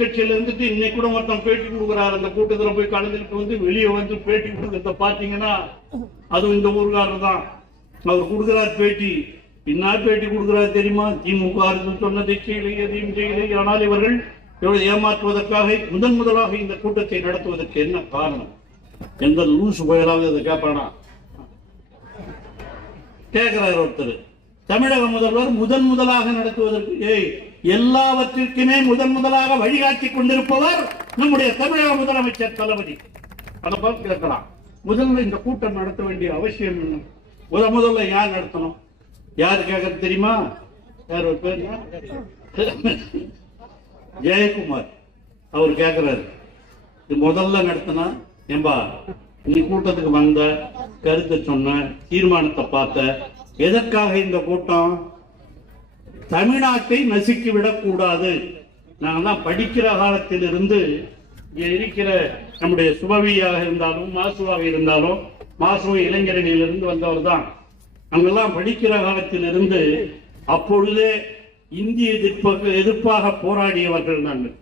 கட்சியில இருந்துட்டு இன்னைக்கு கூட மொத்தம் பேட்டி கொடுக்குறாரு. அந்த கூட்டத்தில் போய் கலந்துட்டு வந்து வெளியே வந்து பேட்டி கொடுக்கறத பாத்தீங்கன்னா அதுவும் இந்த ஊர்காரர் தான். அவர் கொடுக்கிறார் பேட்டி. என்ன பேட்டி கொடுக்கிறார் தெரியுமா? திமுக அரசு சொன்னதை கீழே எதையும் செய்யலை. ஆனால் இவர்கள் ஏமாற்றுவதற்காக முதலாக இந்த கூட்டத்தை நடத்துவதற்கு என்ன காரணம்? எந்த லூசு புயலாக இதை கேட்பானா கேட்கிறார் ஒருத்தர். தமிழக முதல்வர் முதலாக நடத்துவதற்கு எல்லாவற்றிற்குமே முதலாக வழிகாட்டி கொண்டிருப்பவர் நம்முடைய தமிழக முதலமைச்சர் தளபதி. அதை பார்த்து கேட்கலாம். முதல்ல இந்த கூட்டம் நடத்த வேண்டிய அவசியம் என்ன? முதல்ல யார் நடத்தணும்? யாரு கேட்கறது தெரியுமா? யார் ஒரு பேர் ஜெயக்குமார். அவர் கேட்கிறாரு, இது முதல்ல நடத்தினா ஏம்பா நீ கூட்டத்துக்கு வந்த, கருத்தை சொன்ன, தீர்மானத்தை பார்த்த, எதற்காக இந்த கூட்டம்? தமிழ்நாட்டை நசுக்கி விடக்கூடாது. நாங்கெல்லாம் படிக்கிற காலத்தில் இருந்து இருக்கிற நம்முடைய சுபவியாக இருந்தாலும் மாசுவாக இருந்தாலும், மாசுவ இளைஞரணியிலிருந்து வந்தவர் தான். அங்கெல்லாம் படிக்கிற காலத்தில் இருந்து அப்பொழுதே இந்திய எதிர்ப்பாக போராடியவர்கள் நாங்கள்.